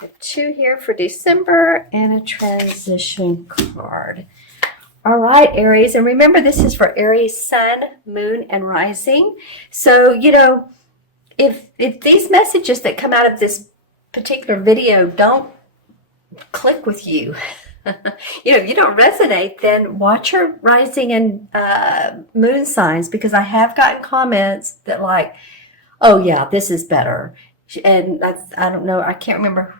have 2 here for December and a transition card. All right, Aries. And remember, this is for Aries, Sun, Moon, and Rising. So, if these messages that come out of this particular video don't click with you, if you don't resonate, then watch your rising and moon signs, because I have gotten comments that like, oh yeah, this is better. And I don't know, I can't remember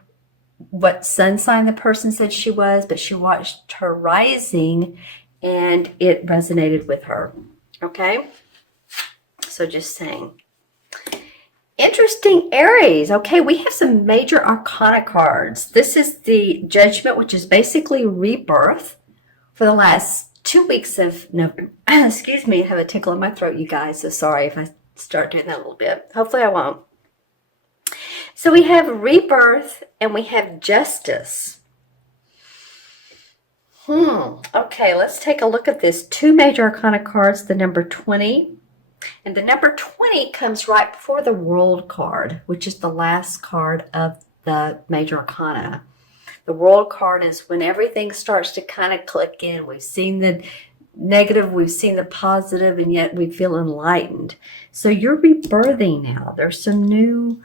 what sun sign the person said she was, but she watched her rising and it resonated with her. Okay? So just saying. Interesting, Aries. Okay, we have some major arcana cards. This is the Judgment, which is basically rebirth for the last 2 weeks of November. Excuse me, I have a tickle in my throat, you guys. So sorry if I start doing that a little bit. Hopefully I won't. So we have rebirth and we have justice. Okay, let's take a look at this. 2 major arcana cards, the number 20. And the number 20 comes right before the World card, which is the last card of the major arcana. The World card is when everything starts to kind of click in. We've seen the negative, we've seen the positive, and yet we feel enlightened. So you're rebirthing now. There's some new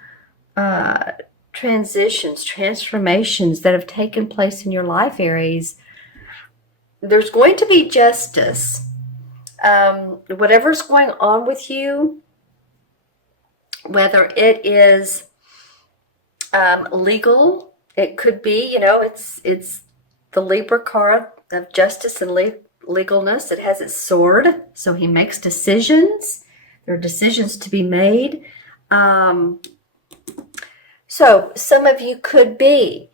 transitions, transformations that have taken place in your life, Aries. There's going to be justice. Whatever's going on with you, whether it is legal, it could be, it's the Libra card of justice and legalness. It has its sword, so he makes decisions. There are decisions to be made. So some of you could be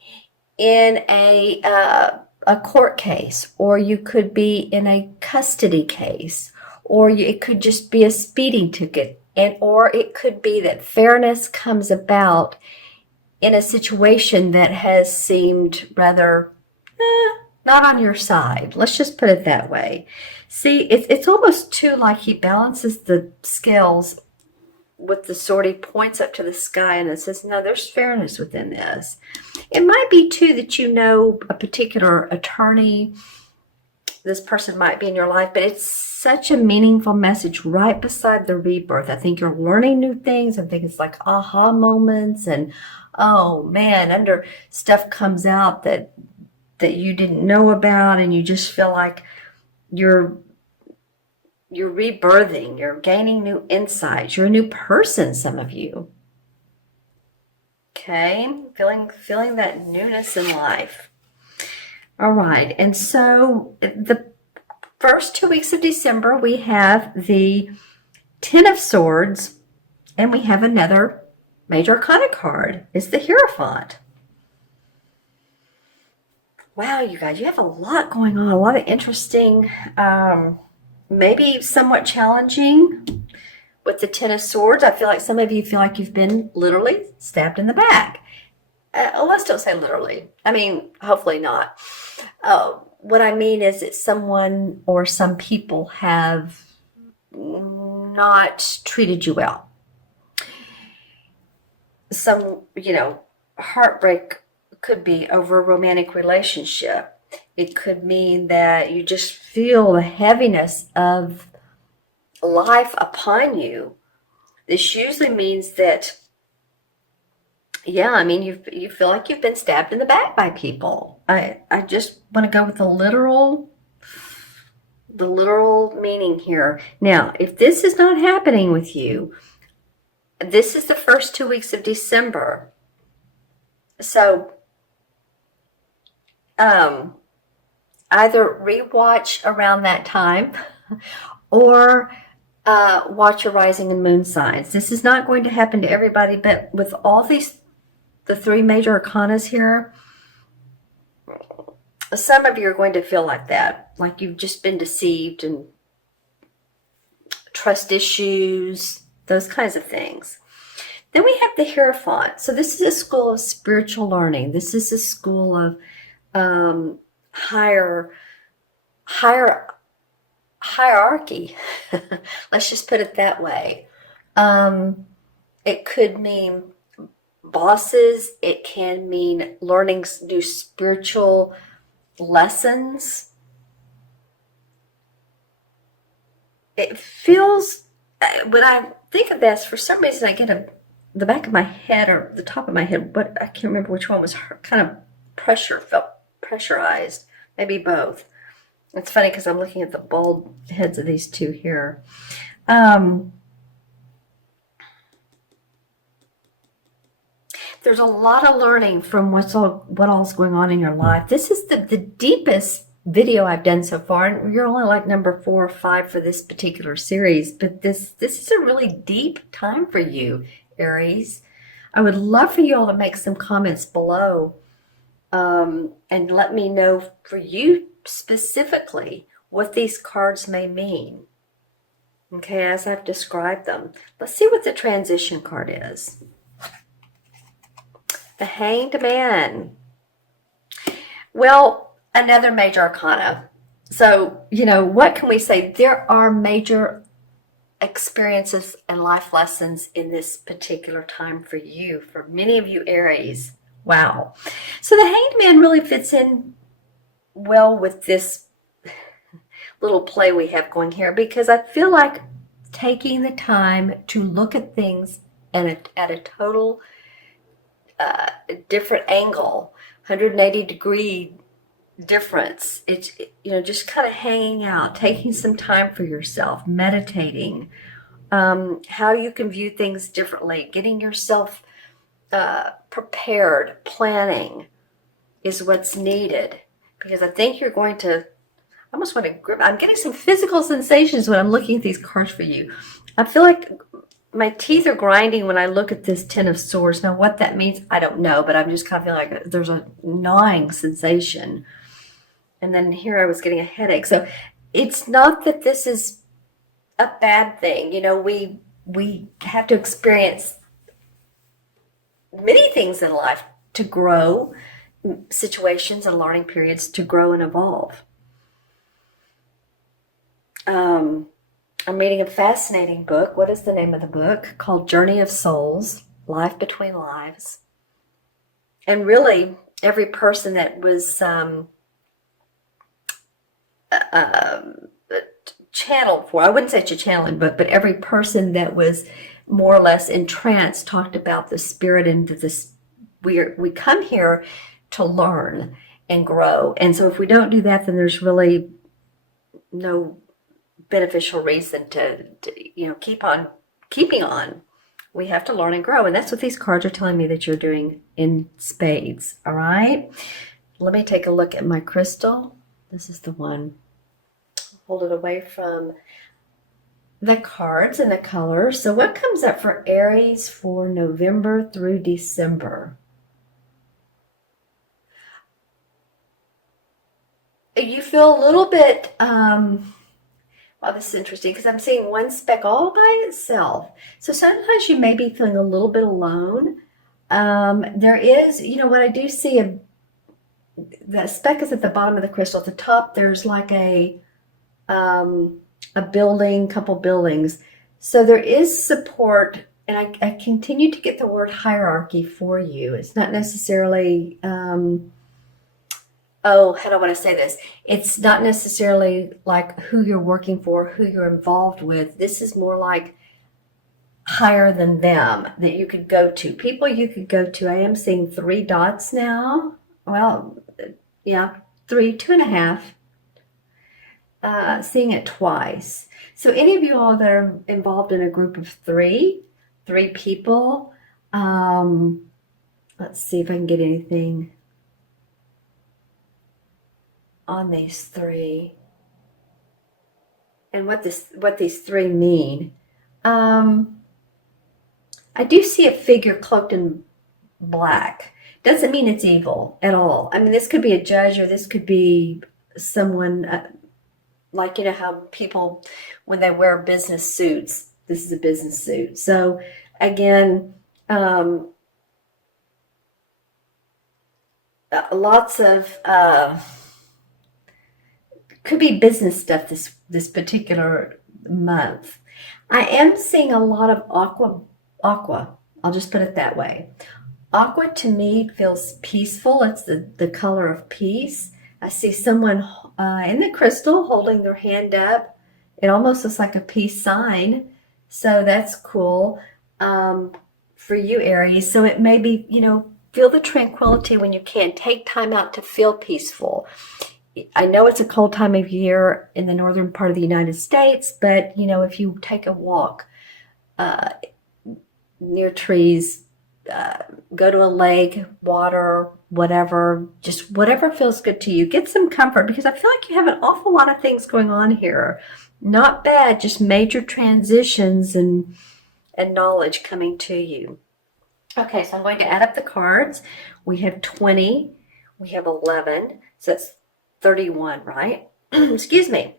in a court case, or you could be in a custody case, or it could just be a speeding ticket, or it could be that fairness comes about in a situation that has seemed rather not on your side. Let's just put it that way. See, it's almost too like he balances the scales with the sword. He points up to the sky and it says, no, there's fairness within this. It might be too that a particular attorney, this person might be in your life, but it's such a meaningful message right beside the rebirth. I think you're learning new things. I think it's like aha moments, and oh man, under stuff comes out that you didn't know about, and you just feel like you're rebirthing, you're gaining new insights, you're a new person, some of you. Okay, feeling that newness in life. All right, and so the first 2 weeks of December, we have the Ten of Swords, and we have another major arcana card. It's the Hierophant. Wow, you guys, you have a lot going on, a lot of interesting, maybe somewhat challenging with the Ten of Swords. I feel like some of you feel like you've been literally stabbed in the back. Let's don't say literally. I mean, hopefully not. What I mean is that someone or some people have not treated you well. Some, heartbreak could be over a romantic relationship. It could mean that you just feel the heaviness of life upon you. This usually means that, you feel like you've been stabbed in the back by people. I just want to go with the literal meaning here. Now, if this is not happening with you, this is the first 2 weeks of December. So, either rewatch around that time or watch your rising and moon signs. This is not going to happen to everybody, but with all the 3 major arcanas here, some of you are going to feel like that, like you've just been deceived, and trust issues, those kinds of things. Then we have the Hierophant. So this is a school of spiritual learning. This is a school of hierarchy. Let's just put it that way. It could mean bosses. It can mean learning new spiritual lessons. It feels, when I think of this, for some reason I get the back of my head or the top of my head, but I can't remember which one was kind of felt pressurized. Maybe both. It's funny because I'm looking at the bald heads of these two here. There's a lot of learning from what all's going on in your life. This is the deepest video I've done so far, and you're only like number 4 or 5 for this particular series, but this is a really deep time for you, Aries. I would love for you all to make some comments below and let me know for you specifically what these cards may mean. Okay, as I've described them. Let's see what the transition card is. The Hanged Man. Well, another major arcana. So, what can we say? There are major experiences and life lessons in this particular time for you, for many of you Aries. Wow. So the Hanged Man really fits in well with this little play we have going here, because I feel like taking the time to look at things at a total different angle, 180-degree difference. It's, just kind of hanging out, taking some time for yourself, meditating, how you can view things differently, getting yourself prepared, planning is what's needed, because I think you're going to, I almost want to grip. I'm getting some physical sensations when I'm looking at these cards for you. I feel like my teeth are grinding when I look at this Ten of Swords. Now, what that means, I don't know, but I'm just kind of feeling like there's a gnawing sensation. And then here I was getting a headache. So it's not that this is a bad thing. We have to experience many things in life to grow, situations and learning periods to grow and evolve. I'm reading a fascinating book. What is the name of the book? Called Journey of Souls, Life Between Lives. And really, every person that was channeled for, I wouldn't say it's a channeling book, but every person that was more or less entranced talked about the spirit and this. We come here to learn and grow. And so if we don't do that, then there's really no beneficial reason to keep on keeping on. We have to learn and grow, and that's what these cards are telling me that you're doing in spades. All right, let me take a look at my crystal. This is the one. Hold it away from the cards and the colors. So what comes up for Aries for November through December? You feel a little bit well, this is interesting because I'm seeing one speck all by itself. So sometimes you may be feeling a little bit alone. There is, what I do see, the speck is at the bottom of the crystal. At the top, there's like a building, couple buildings. So there is support, and I continue to get the word hierarchy for you. It's not necessarily... how do I want to say this? It's not necessarily like who you're working for, who you're involved with. This is more like higher than them that you could go to. People you could go to. I am seeing 3 dots now. Well, yeah, 3, 2.5. Seeing it twice. So any of you all that are involved in a group of 3 people, let's see if I can get anything on these 3 and what these 3 mean. I do see a figure cloaked in black. Doesn't mean it's evil at all. I mean, this could be a judge, or this could be someone like, how people, when they wear business suits, this is a business suit. So again, lots of could be business stuff this particular month. I am seeing a lot of aqua. I'll just put it that way. Aqua to me feels peaceful. It's the color of peace. I see someone in the crystal holding their hand up. It almost looks like a peace sign. So that's cool for you, Aries. So it may be, feel the tranquility when you can. Take time out to feel peaceful. I know it's a cold time of year in the northern part of the United States, but, if you take a walk near trees, go to a lake, water, whatever, just whatever feels good to you. Get some comfort because I feel like you have an awful lot of things going on here. Not bad, just major transitions and knowledge coming to you. Okay, so I'm going to add up the cards. We have 20, we have 11, so that's 31, right? Excuse me.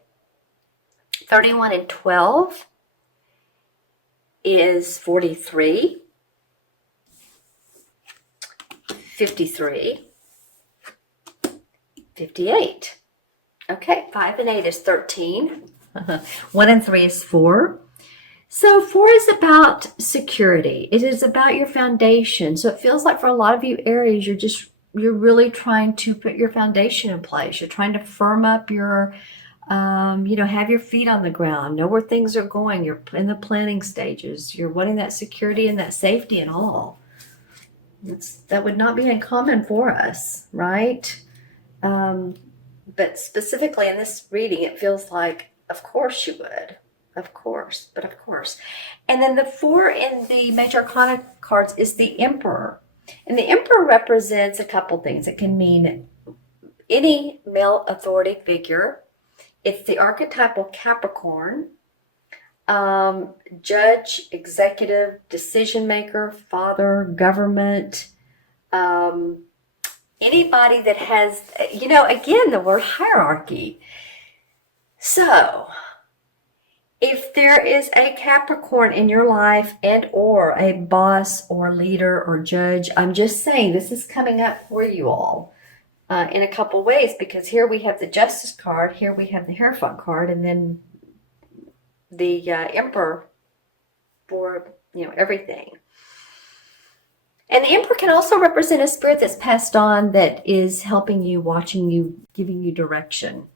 31 and 12 is 43. 53, 58. Okay, 5 and 8 is 13. 1 and 3 is 4. So 4 is about security. It is about your foundation. So it feels like for a lot of you Aries, you're really trying to put your foundation in place. You're trying to firm up your, have your feet on the ground, know where things are going. You're in the planning stages. You're wanting that security and that safety and all. That would not be uncommon for us, right? But specifically in this reading, it feels like, of course you would. Of course, but of course. And then the 4 in the Major Arcana cards is the Emperor. And the Emperor represents a couple things. It can mean any male authority figure. It's the archetypal Capricorn. Judge, executive, decision maker, father, government, anybody that has, again, the word hierarchy. So, if there is a Capricorn in your life and or a boss or leader or judge, I'm just saying this is coming up for you all in a couple ways because here we have the Justice card, here we have the Hierophant card, and then the Emperor for everything. And the Emperor can also represent a spirit that's passed on that is helping you, watching you, giving you direction.